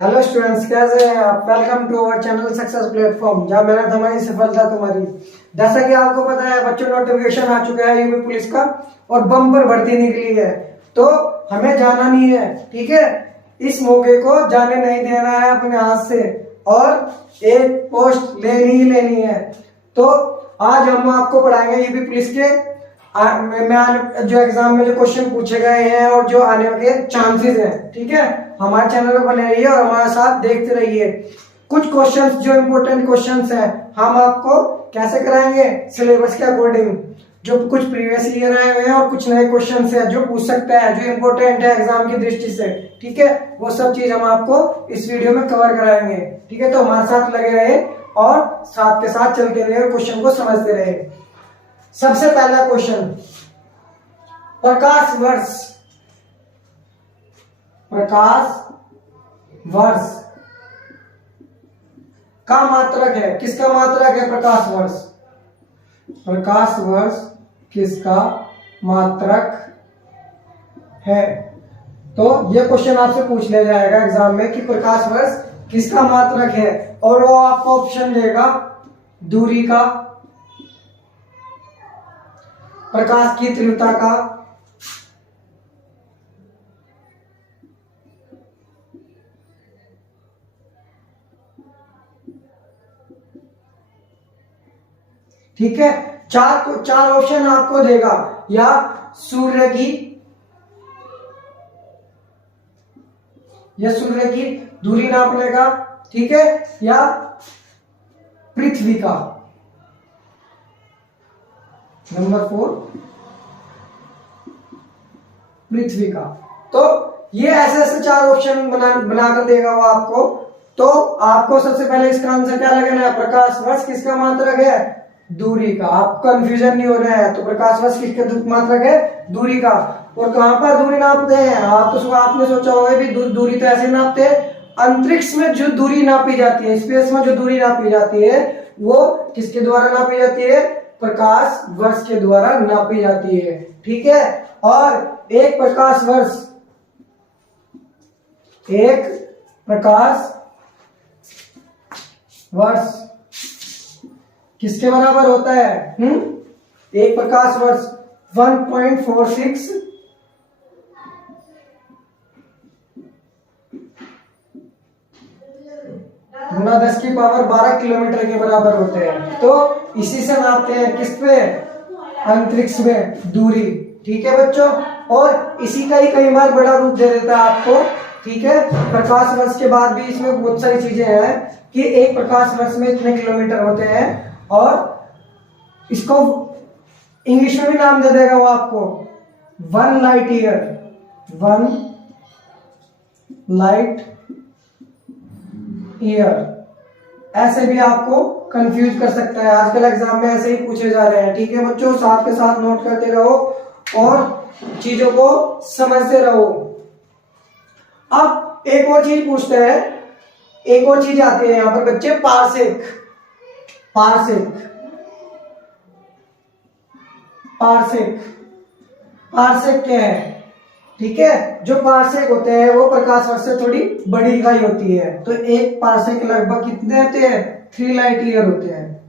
Hello students, कैसे हैं आप? Welcome to our channel success platform, जहां मेहनत हमारी सफलता तुम्हारी। जैसा कि आपको पता है बच्चों, नोटिफिकेशन आ चुका है यूपी पुलिस का और बम्पर भर्ती निकली है, तो हमें जाना नहीं है। ठीक है, इस मौके को जाने नहीं देना है अपने हाथ से और एक पोस्ट लेनी ही लेनी है। तो आज हम आपको पढ़ाएंगे यूपी पुलिस के मैं जो एग्जाम में जो क्वेश्चन पूछे गए हैं और जो आने के चांसेस हैं। ठीक है, हमारे चैनल पर बने रहिए और हमारे साथ देखते रहिए। कुछ क्वेश्चंस जो इंपॉर्टेंट क्वेश्चंस हैं हम आपको कैसे कराएंगे, सिलेबस के अकॉर्डिंग। जो कुछ प्रीवियस ईयर आए हुए हैं और कुछ नए क्वेश्चंस हैं जो पूछ सकता है, जो इंपॉर्टेंट है एग्जाम की दृष्टि से। ठीक है, वो सब चीज हम आपको इस वीडियो में कवर कराएंगे। ठीक है, तो हमारे साथ लगे रहे और साथ के साथ चलते रहे और क्वेश्चन को समझते रहे। सबसे पहला क्वेश्चन, प्रकाश वर्ष। प्रकाश वर्ष का मात्रक है, किसका मात्रक है प्रकाश वर्ष? प्रकाश वर्ष किसका मात्रक है? तो ये क्वेश्चन आपसे पूछ लिया जाएगा एग्जाम में कि प्रकाश वर्ष किसका मात्रक है, और वो आपको ऑप्शन देगा दूरी का, प्रकाश की तीव्रता का, ठीक है, चार ऑप्शन आपको देगा, या सूर्य की दूरी नाप लेगा, ठीक है, या पृथ्वी का। नंबर 4 पृथ्वी का। तो ये ऐसे ऐसे चार ऑप्शन बनाकर देगा वो आपको। तो आपको सबसे पहले इसका आंसर क्या लगाना है? प्रकाश वर्ष किसका मात्रक है? दूरी का। आप कंफ्यूजन नहीं हो रहा है, तो प्रकाश वर्ष किसका मात्रक है? दूरी का। और कहां पर दूरी नापते हैं? आपने सोचा होगा भी दूरी तो ऐसे नापते हैं, अंतरिक्ष में जो दूरी नापी जाती है, स्पेस में जो दूरी नापी जाती है, वो किसके द्वारा नापी जाती है? प्रकाश वर्ष के द्वारा नापी जाती है। ठीक है, और एक प्रकाश वर्ष किसके बराबर होता है? एक प्रकाश वर्ष 1.46 गुना 10 की पावर 12 किलोमीटर के बराबर होते हैं। तो इसी से नापते हैं किस पे? अंतरिक्ष में दूरी। ठीक है बच्चों, और इसी का ही कई बार बड़ा रूप दे देता है आपको। ठीक है, प्रकाश वर्ष के बाद भी इसमें बहुत सारी चीजें हैं कि एक प्रकाश वर्ष में इतने किलोमीटर होते हैं, और इसको इंग्लिश में भी नाम दे देगा वो आपको, 1 लाइट ईयर। ऐसे भी आपको कंफ्यूज कर सकता है, आजकल एग्जाम में ऐसे ही पूछे जा रहे हैं। ठीक है बच्चों, साथ के साथ नोट करते रहो और चीजों को समझते रहो। अब एक और चीज पूछते हैं, एक और चीज आती है यहां पर बच्चे, पारसेक क्या है? ठीक है, जो पारसेक होते हैं वो प्रकाश वर्ष से थोड़ी बड़ी इकाई होती है। तो एक पारसेक लगभग कितने होते हैं? 3 लाइट ईयर होते हैं।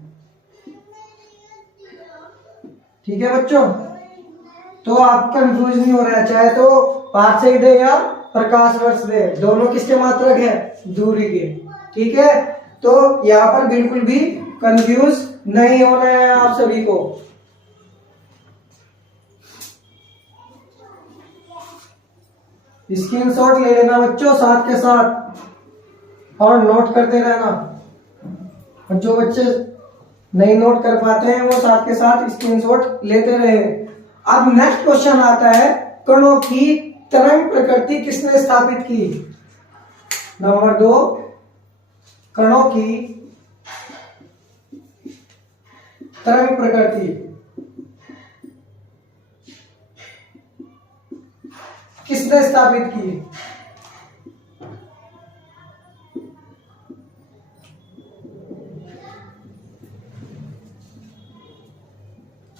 ठीक है बच्चों, तो आप कंफ्यूज नहीं हो रहा है, चाहे तो पारसेक दे या प्रकाश वर्ष दे, दोनों किसके मात्रक है? दूरी के। ठीक है, तो यहां पर बिल्कुल भी कंफ्यूज नहीं होना है आप सभी को। स्क्रीनशॉट ले लेना बच्चों साथ के साथ और नोट करते रहना, और जो बच्चे नहीं नोट कर पाते हैं वो साथ के साथ स्क्रीनशॉट लेते रहे। अब नेक्स्ट क्वेश्चन आता है, कणों की तरंग प्रकृति किसने स्थापित की? नंबर 2, कणों की तरंग प्रकृति किसने स्थापित की?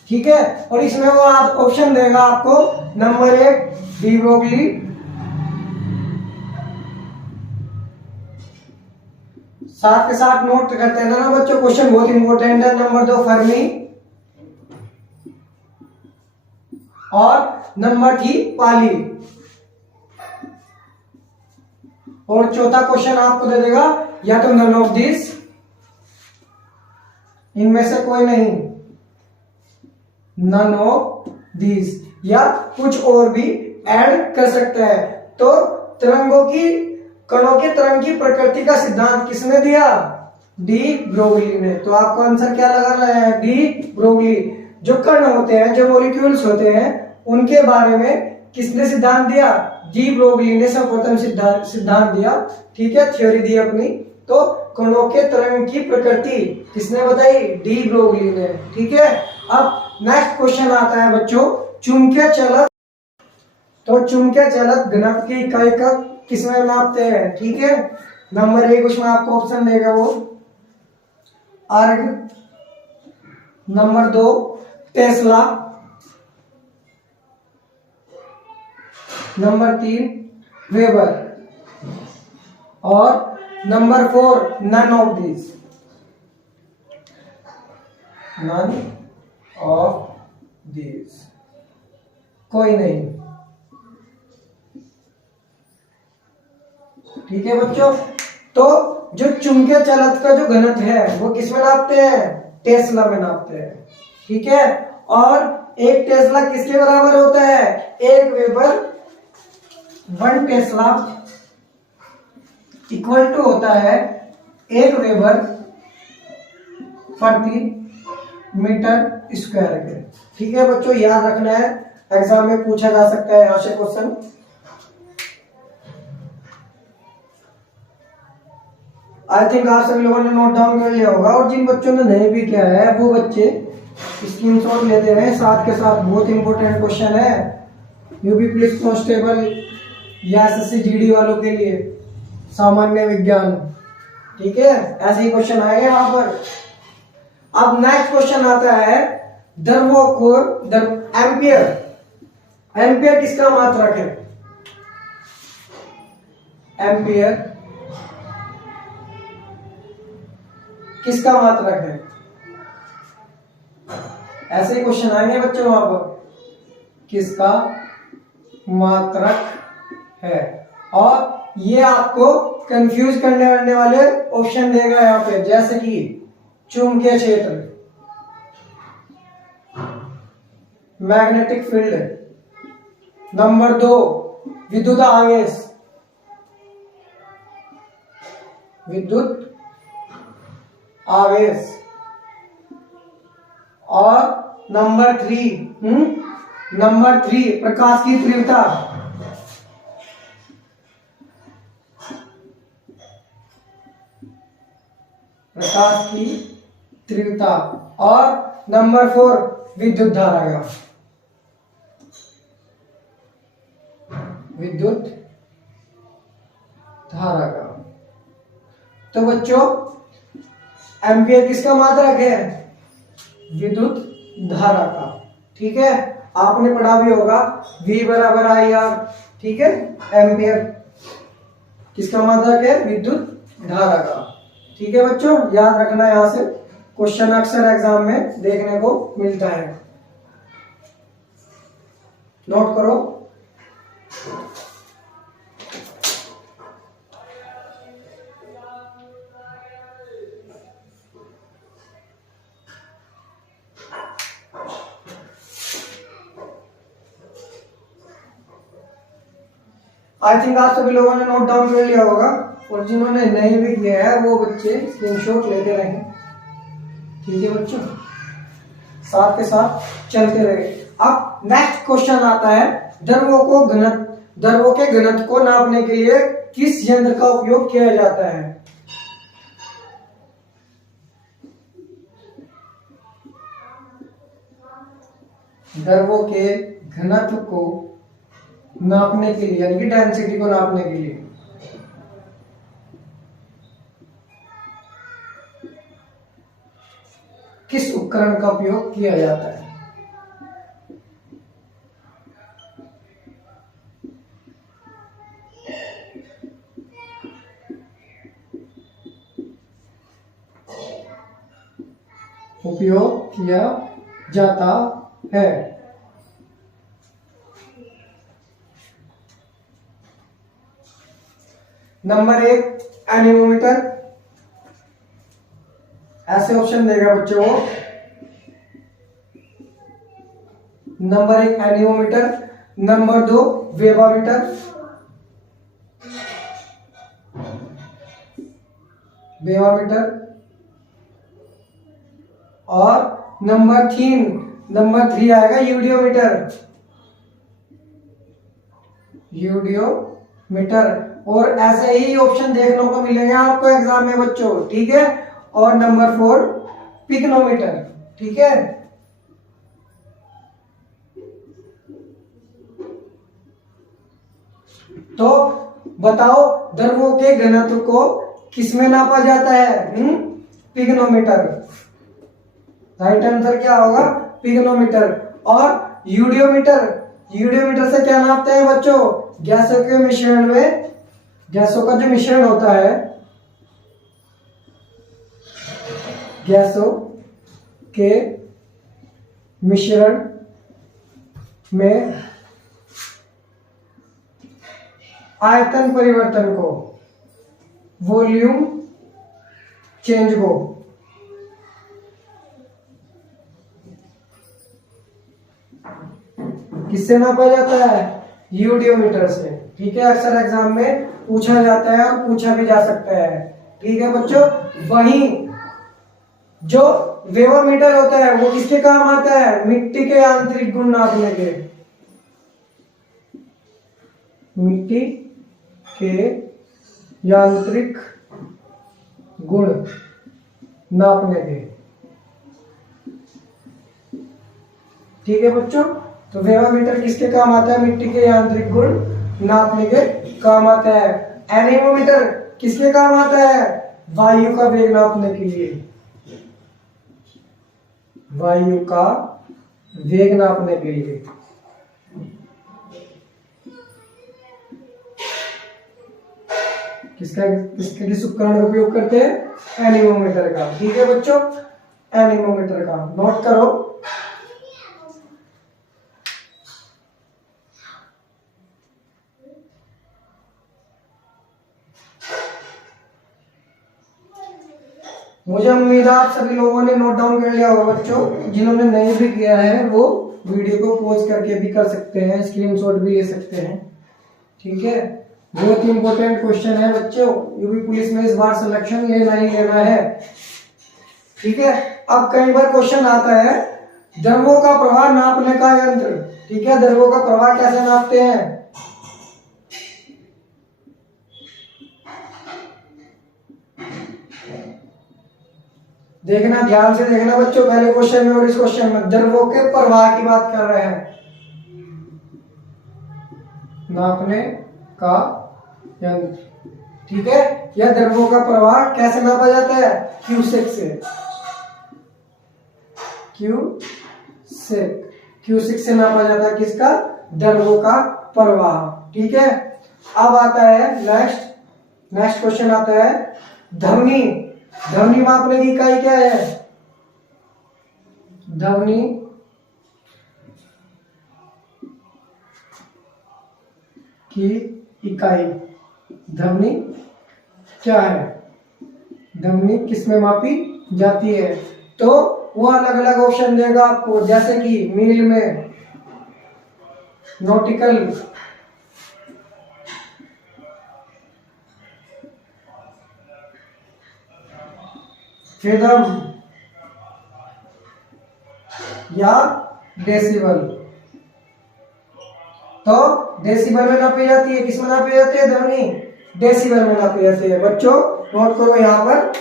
ठीक है, और इसमें वो आप ऑप्शन देगा आपको, नंबर 1 डी ब्रोगली, साथ के साथ नोट करते हैं ना बच्चों, क्वेश्चन बहुत इंपॉर्टेंट है। नंबर 2 फर्मी और नंबर 3 पाली। और चौथा क्वेश्चन आपको दे देगा या तो नन ऑफ दिस, इनमें से कोई नहीं, नन ऑफ दिस, या कुछ और भी ऐड कर सकते हैं। तो तरंगों की, कणों के तरंग की प्रकृति का सिद्धांत किसने दिया? डी ब्रोगली ने। तो आपको आंसर क्या लगाना है? De Broglie. जो कण होते हैं, जो मॉलिक्यूल्स होते हैं, उनके बारे में किसने सिद्धांत दिया? डी ब्रोगली ने सर्वप्रथम सिद्धांत दिया। ठीक है, थ्योरी दी अपनी। तो कणों के तरंग की प्रकृति किसने बताई? डी ब्रोगली ने। ठीक है, अब नेक्स्ट क्वेश्चन आता है बच्चों, चुंबकीय चलत। तो चुंबकीय चलत घनत्व की इकाई का किसमें नापते हैं? ठीक है, नंबर 1 उसमें आपको ऑप्शन देगा वो अर्ग, नंबर 2 टेस्ला, नंबर 3 वेबर, और number 4 none of this, none of this, कोई नहीं। ठीक है बच्चों, तो जो चुंबकीय चलत का जो घनत्व है वो किसमें नापते हैं? टेस्ला में नापते हैं। ठीक है, और एक टेस्ला किसके बराबर होता है? एक वेबर, 1 टेस्ला इक्वल टू होता है 1 वेबर प्रति मीटर स्क्वायर के। ठीक है बच्चों, याद रखना है, एग्जाम में पूछा जा सकता है यहां से क्वेश्चन। आई थिंक आप सभी लोगों ने नोट डाउन कर लिया होगा, और जिन बच्चों ने नहीं भी किया है वो बच्चे स्क्रीनशॉट लेते रहे साथ के साथ। बहुत इंपॉर्टेंट क्वेश्चन है यूपी पुलिस कांस्टेबल या एसएससी जीडी वालों के लिए, सामान्य विज्ञान। ठीक है, ऐसे ही क्वेश्चन आएंगे यहाँ पर। अब नेक्स्ट क्वेश्चन आता है द्रव्यों को एम्पियर। एम्पियर किसका मात्रक है? एम्पियर किसका मात्रक है? ऐसे ही क्वेश्चन आएंगे बच्चों वहां पर, किसका मात्रक है। और ये आपको कंफ्यूज करने वाले ऑप्शन देगा यहाँ पे, जैसे कि चुंबकीय क्षेत्र, मैग्नेटिक फील्ड, नंबर 2 विद्युत आवेश, विद्युत आवेश, और नंबर 3 प्रकाश की तीव्रता। प्रकाश की तीव्रता, और नंबर 4 विद्युत धारा का, विद्युत धारा का। तो बच्चों एम्पियर किसका मात्रक है? विद्युत धारा का। ठीक है, आपने पढ़ा भी होगा V बराबर IR। ठीक है, एम्पियर किसका मात्रक है? विद्युत धारा का। ठीक है बच्चों, याद रखना, यहां से क्वेश्चन अक्सर एग्जाम में देखने को मिलता है, नोट करो। आई थिंक आप सभी लोगों ने नोट डाउन कर लिया होगा, और जिन्होंने नहीं भी किया है वो बच्चे स्क्रीनशॉट लेते रहें। ठीक है बच्चों, साथ के साथ चलते रहे। अब नेक्स्ट क्वेश्चन आता है द्रव्यों के घनत्व को नापने के लिए किस यंत्र का उपयोग किया जाता है? द्रव्यों के घनत्व को नापने के लिए, यानी कि डेंसिटी को नापने के लिए किस उपकरण का उपयोग किया जाता है? उपयोग किया जाता है। नंबर 1 एनीमोमीटर, ऐसे ऑप्शन देगा बच्चों को। नंबर 1 एनीमोमीटर, नंबर 2 वेवामीटर, और नंबर 3 आएगा यूडियोमीटर। और ऐसे ही ऑप्शन देखने को मिलेंगे आपको एग्जाम में बच्चों, ठीक है। और नंबर 4 पिग्नोमीटर, ठीक है। तो बताओ द्रवों के घनत्व को किसमें नापा जाता है? पिग्नोमीटर। राइट आंसर क्या होगा? पिग्नोमीटर। और यूडियोमीटर से क्या नापते हैं बच्चों? गैसों के मिश्रण में, गैसों का जो मिश्रण होता है, गैसों के मिश्रण में आयतन परिवर्तन को, वॉल्यूम चेंज को किससे नापा जाता है? यूडियोमीटर से, ठीक है। अक्सर एग्जाम में पूछा जाता है और पूछा भी जा सकता है, ठीक है बच्चों। वहीं जो वेवोमीटर होता है वो किसके काम आता है? मिट्टी के आंतरिक गुण नापने के, मिट्टी के यांत्रिक गुण नापने के, ठीक है बच्चों। तो वेवोमीटर किसके काम आता है? मिट्टी के यांत्रिक गुण नापने के काम आता है। एनीमोमीटर किसके काम आता है? वायु का वेग नापने के लिए, वायु का वेग नापने के लिए। किस उपकरण का उपयोग करते हैं? एनीमोमीटर का, ठीक है बच्चों। एनीमोमीटर का नोट करो। मुझे उम्मीद है आप सभी लोगों ने नोट डाउन कर लिया होगा बच्चों। जिन्होंने नहीं भी किया है वो वीडियो को पॉज करके भी कर सकते हैं, स्क्रीनशॉट भी ले सकते हैं, ठीक है। बहुत ही इंपॉर्टेंट क्वेश्चन है बच्चों, यूपी पुलिस में इस बार सिलेक्शन लेना ही लेना है, ठीक है। अब कई बार क्वेश्चन आता है द्रवों का प्रवाह नापने का यंत्र, ठीक है। द्रवों का प्रवाह कैसे नापते हैं? देखना, ध्यान से देखना बच्चों, पहले क्वेश्चन में और इस क्वेश्चन में द्रवों के प्रवाह की बात कर रहे हैं। नापने का यंत्र, ठीक है। यह द्रवों का प्रवाह कैसे नापा जाता है? क्यूसेक से, क्यूसेक से नापा जाता है किसका? द्रवों का प्रवाह, ठीक है। अब आता है नेक्स्ट क्वेश्चन आता है ध्वनि मापने की इकाई क्या है? ध्वनि की इकाई, ध्वनि क्या है? ध्वनि किस में मापी जाती है? तो वो अलग अलग ऑप्शन देगा आपको, जैसे कि मील में, नॉटिकल, फेदम या डेसिबल। तो डेसिबल में नापी जाती है, किस में नापी जाती है? ध्वनि डेसिबल में नापी जाती है बच्चों, नोट करो यहां पर।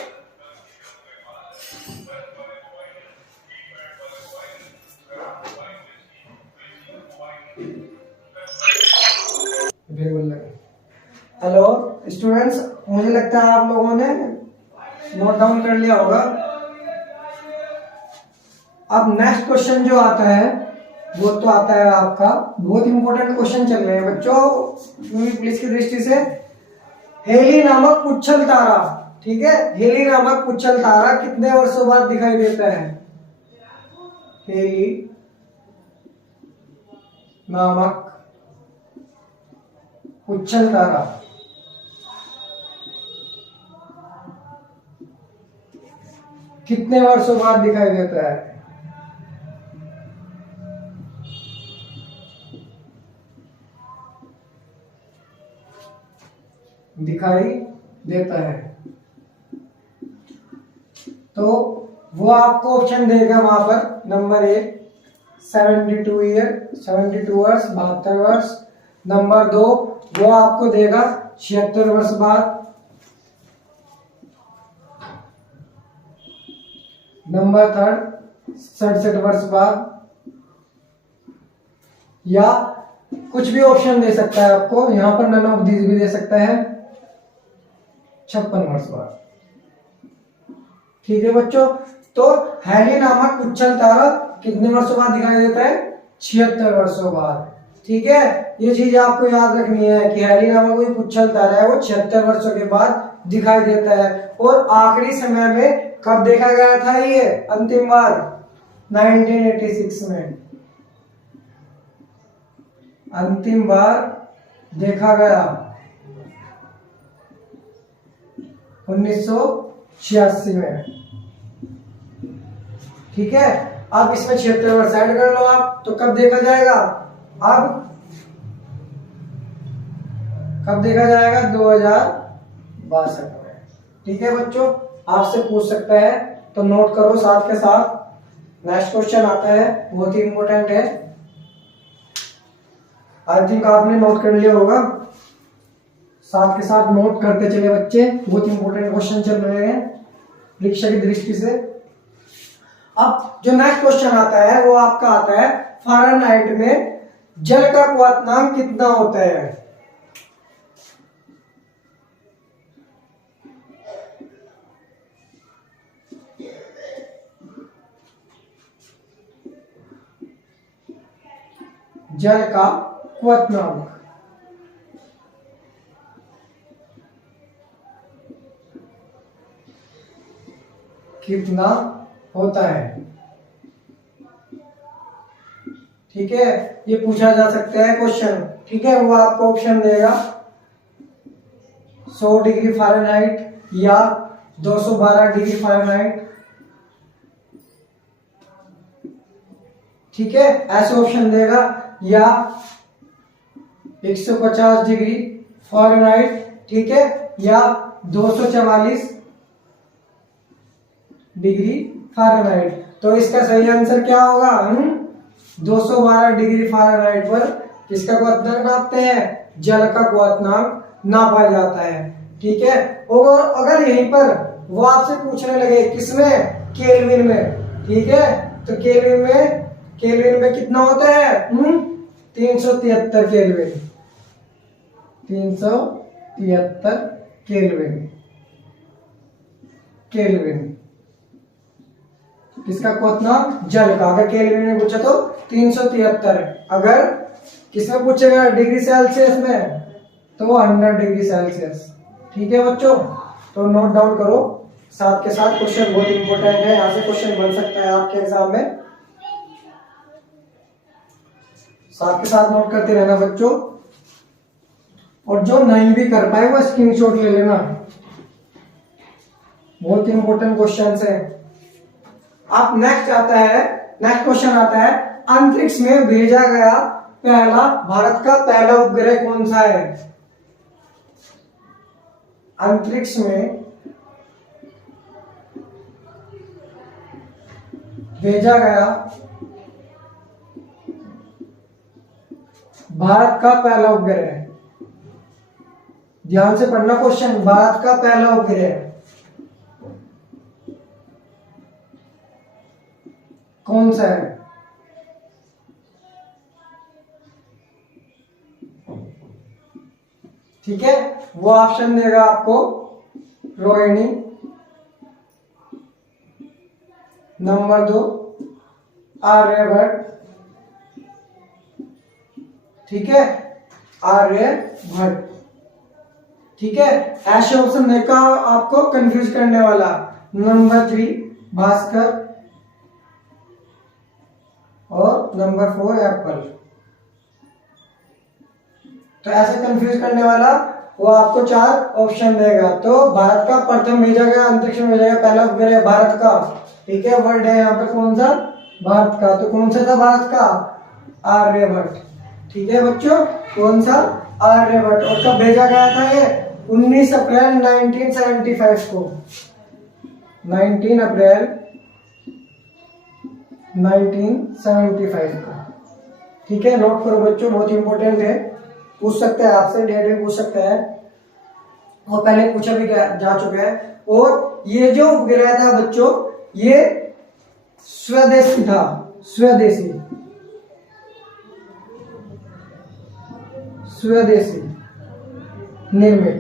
हेलो स्टूडेंट्स, मुझे लगता है आप लोगों ने नोट डाउन कर लिया होगा। अब नेक्स्ट क्वेश्चन जो आता है वो तो आता है आपका, बहुत इंपॉर्टेंट क्वेश्चन चल रहे हैं बच्चों पुलिस की दृष्टि से। हेली नामक पुच्छल तारा, ठीक है। हेली नामक पुच्छल तारा कितने वर्षों बाद दिखाई देता है? हेली नामक उच्छल तारा कितने वर्षों बाद दिखाई देता है? दिखाई देता है। तो वो आपको ऑप्शन देगा वहां पर, नंबर 1 72 ईयर, 72 वर्ष, 72 वर्ष। नंबर 2 वो आपको देगा 76 वर्ष बाद। नंबर 3 67 वर्ष बाद। या कुछ भी ऑप्शन दे सकता है आपको, यहां पर नन ऑफ दीज भी दे सकता है, 56 वर्ष बाद। ठीक है बच्चों, तो हैली नामक उच्छल तारा कितने वर्षों बाद दिखाई देता है? 76 वर्षों बाद। ठीक है, ये चीज आपको याद रखनी है कि हैली नामक कोई उच्छल तारा है वो 76 वर्षों के बाद दिखाई देता है। और आखिरी समय में कब देखा गया था ये अंतिम बार? 1986 में अंतिम बार देखा गया, 1986 में। ठीक है, अब इसमें 76 वर्ष ऐड कर लो आप, तो कब देखा जाएगा? अब कब देखा जाएगा? 2062 में। ठीक है बच्चों, आपसे पूछ सकता है तो नोट करो साथ के साथ। नेक्स्ट क्वेश्चन आता है, बहुत ही इंपॉर्टेंट है, आई थिंक आपने नोट कर लिया होगा। साथ के साथ नोट करते चले बच्चे, बहुत इंपॉर्टेंट क्वेश्चन चल रहे हैं परीक्षा की दृष्टि से। अब जो नेक्स्ट क्वेश्चन आता है वो आपका आता है, फ़ारेनहाइट में जल का क्वथनांक कितना होता है? जल का क्वथनांक कितना होता है? ठीक है, ये पूछा जा सकता है क्वेश्चन। ठीक है, वो आपको ऑप्शन देगा 100 डिग्री फ़ारेनहाइट या 212 डिग्री फ़ारेनहाइट। ठीक है, ऐसे ऑप्शन देगा, या 150 डिग्री फ़ारेनहाइट, ठीक है, या 244 डिग्री फ़ारेनहाइट। तो इसका सही आंसर क्या होगा? 212 डिग्री फ़ारेनहाइट पर किसका क्वथनांक नापते हैं? जल का क्वथनांक नापा जाता है। ठीक है, और अगर यहीं पर वो आपसे पूछने लगे किसमें? केल्विन में। ठीक है, तो केल्विन में कितना होता है? 373 केल्विन, 373 केल्विन किसका क्वथनांक? जल का। अगर केल्विन में पूछा तो 373, अगर किसमें पूछेगा डिग्री सेल्सियस में तो 100 डिग्री सेल्सियस। ठीक है बच्चों, तो नोट डाउन करो साथ के साथ, क्वेश्चन बहुत इंपॉर्टेंट है, यहां से क्वेश्चन बन सकता है आपके एग्जाम में। साथ के साथ नोट करते रहना बच्चों, और जो नहीं भी कर पाए वो स्क्रीनशॉट ले लेना, बहुत इंपॉर्टेंट क्वेश्चन है। अब नेक्स्ट क्वेश्चन आता है, अंतरिक्ष में भेजा गया भारत का पहला उपग्रह कौन सा है? अंतरिक्ष में भेजा गया भारत का पहला उपग्रह, ध्यान से पढ़ना क्वेश्चन, भारत का पहला उपग्रह कौन सा है? ठीक है, वो ऑप्शन देगा आपको रोहिणी, नंबर 2 आर्यभट्ट, ठीक है, आर्यभट्ट। ठीक है, ऐसे ऑप्शन देखा आपको कंफ्यूज करने वाला। नंबर 3 भास्कर, और नंबर 4 एप्पल। तो ऐसे कंफ्यूज करने वाला वो आपको 4 ऑप्शन देगा। तो भारत का प्रथम भेजा गया अंतरिक्ष में भेजा गया पहला उपग्रह भारत का, ठीक है, वर्ल्ड है यहाँ पर कौन सा, भारत का। तो कौन सा था भारत का, आर्यभट्ट, ठीक है बच्चों, कौन सा, आर्यभट्ट। और कब भेजा गया था ये, 19 अप्रैल 1975 को, 19 अप्रैल 1975 को, ठीक है। नोट करो बच्चों, बहुत इंपॉर्टेंट है, पूछ सकते हैं आपसे, डेट भी पूछ सकते हैं, और पहले पूछा भी जा चुका है। और ये जो उपग्रह था बच्चों, ये स्वदेशी था, स्वदेशी, स्वदेशी निर्मित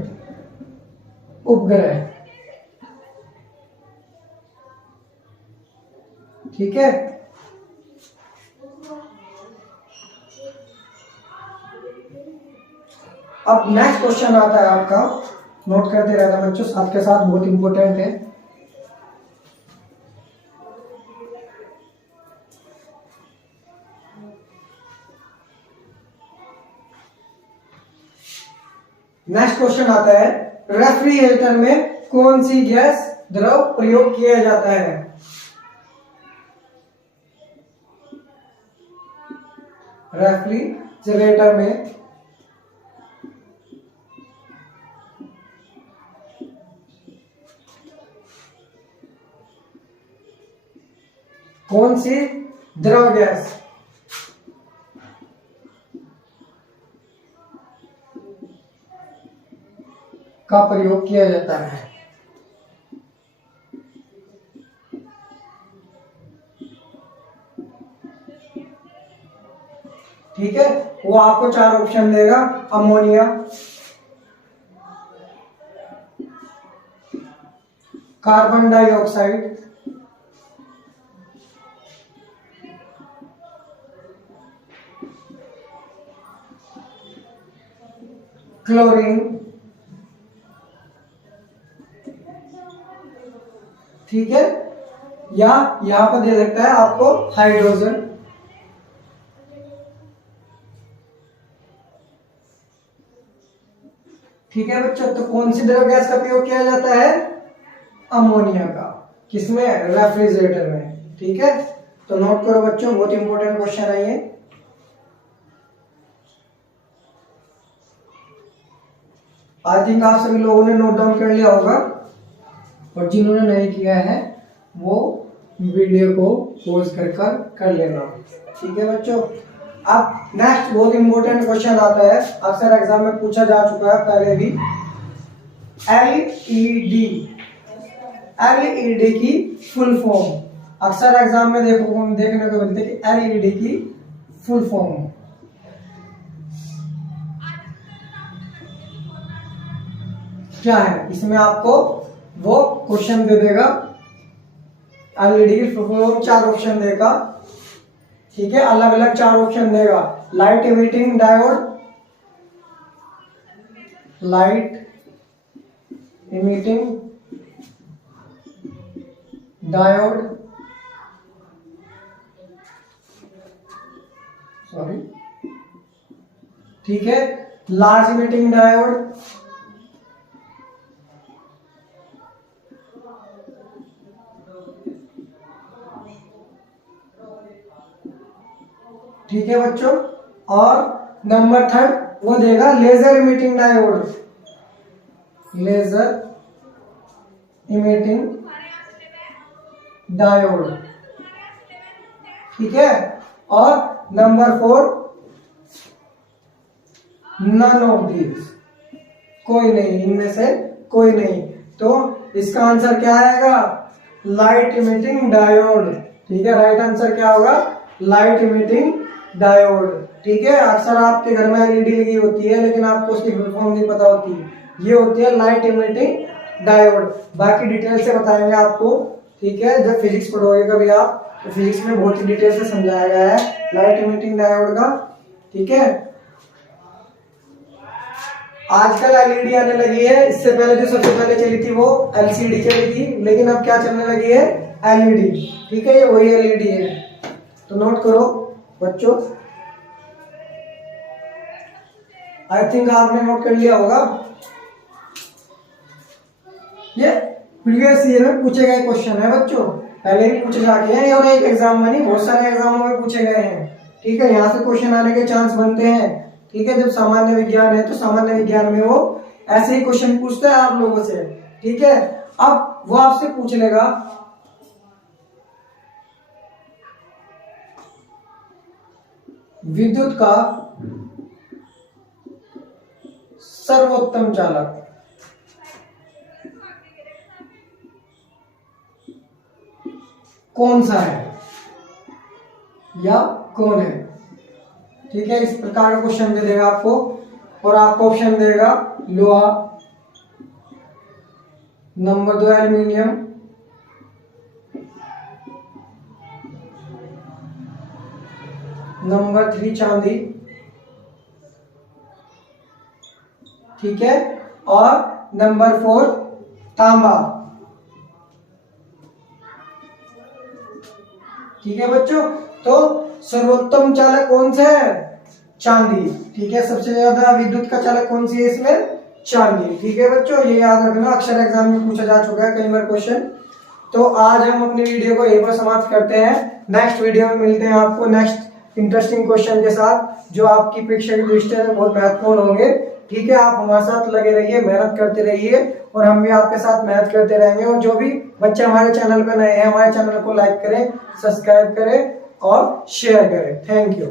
उपग्रह, ठीक है। अब नेक्स्ट क्वेश्चन आता है आपका, नोट करते रहना बच्चों साथ के साथ, बहुत इंपॉर्टेंट है। नेक्स्ट क्वेश्चन आता है, रेफ्रिजरेटर में कौन सी गैस द्रव प्रयोग किया जाता है। रेफ्रिजरेटर में कौन सी द्रव गैस का प्रयोग किया जाता है। ठीक है, वो आपको 4 ऑप्शन देगा, अमोनिया, कार्बन डाइऑक्साइड, क्लोरीन, ठीक है, या यहां पर दे सकता है आपको हाइड्रोजन। ठीक है बच्चों, तो कौन सी द्रव गैस का प्रयोग किया जाता है, अमोनिया का, किसमें, रेफ्रिजरेटर में। ठीक है, तो नोट करो बच्चों, बहुत इंपॉर्टेंट क्वेश्चन है ये। आई थिंक आप सभी लोगों ने नोट डाउन कर लिया होगा, और जिन्होंने नहीं किया है वो वीडियो को पॉज कर लेना। ठीक है बच्चों, अब नेक्स्ट बहुत इंपॉर्टेंट क्वेश्चन आता है, अक्सर एग्जाम में पूछा जा चुका है पहले भी। एलईडी, एलईडी की फुल फॉर्म अक्सर एग्जाम में देखने को मिलती है कि एलईडी की फुल फॉर्म क्या है। इसमें आपको वो क्वेश्चन दे देगा, एलईडी की फुल फॉर्म 4 ऑप्शन देगा। ठीक है, अलग अलग 4 ऑप्शन देगा। Light emitting diode, light emitting diode, sorry, ठीक है, लार्ज इमिटिंग डायोड, ठीक है बच्चों, और नंबर 3 वो देगा laser emitting diode, laser emitting diode. ठीक है, और नंबर 4 नन ऑफ दीज, कोई नहीं, इनमें से कोई नहीं। तो इसका आंसर क्या आएगा, लाइट इमिटिंग डायोड। ठीक है, राइट आंसर क्या होगा, लाइट इमिटिंग डायोड। ठीक है, अक्सर आपके घर में एलईडी लगी होती है लेकिन आपको उसकी फुल फॉर्म नहीं पता होती, ये होती है लाइट इमिटिंग डायोड। बाकी डिटेल से बताएंगे आपको। ठीक है, जब फिजिक्स पढ़ोगे कभी आप, तो फिजिक्स में बहुत ही डिटेल से समझाया गया है लाइट इमिटिंग डायोड का। ठीक है, आजकल एलईडी आने लगी है, इससे पहले जो सबसे पहले चली थी वो एलसीडी चली थी, लेकिन अब क्या चलने लगी है, एलईडी। ठीक है, ये वही एलईडी है। तो नोट करो बच्चों, आई थिंक आपने नोट कर लिया होगा। ये प्रीवियस ईयर में पूछे गए क्वेश्चन है बच्चों, पहले ही पूछे जाके हैं और एक एग्जाम में नहीं बहुत सारे एग्जामों में पूछे गए हैं। ठीक है, यहाँ से क्वेश्चन आने के चांस बनते हैं। ठीक है, जब सामान्य विज्ञान है तो सामान्य विज्ञान में वो ऐसे ही क्वेश्चन पूछता है आप लोगों से। ठीक है, अब वो आपसे पूछ लेगा विद्युत का सर्वोत्तम चालक कौन सा है या कौन है। ठीक है, इस प्रकार का क्वेश्चन दे देगा आपको और आपको ऑप्शन देगा लोहा, नंबर 2 एल्यूमिनियम, नंबर 3 चांदी, ठीक है, और नंबर 4 तांबा। ठीक है बच्चों, तो सर्वोत्तम चालक कौन सा है? चांदी। ठीक है, सबसे ज्यादा विद्युत का चालक कौन सी है इसमें? चांदी। ठीक है बच्चों, ये याद रखना, अक्सर एग्जाम में पूछा जा चुका है कई बार क्वेश्चन। तो आज हम अपनी वीडियो को यहीं पर समाप्त करते हैं। नेक्स्ट वीडियो में मिलते हैं आपको नेक्स्ट इंटरेस्टिंग क्वेश्चन के साथ जो आपकी परीक्षा की दृष्टि से बहुत महत्वपूर्ण होंगे। ठीक है, आप हमारे साथ लगे रहिए, मेहनत करते रहिए और हम भी आपके साथ मेहनत करते रहेंगे। और जो भी बच्चे हमारे चैनल पर नए हैं, हमारे चैनल को लाइक करें, सब्सक्राइब करें और शेयर करें। Thank you.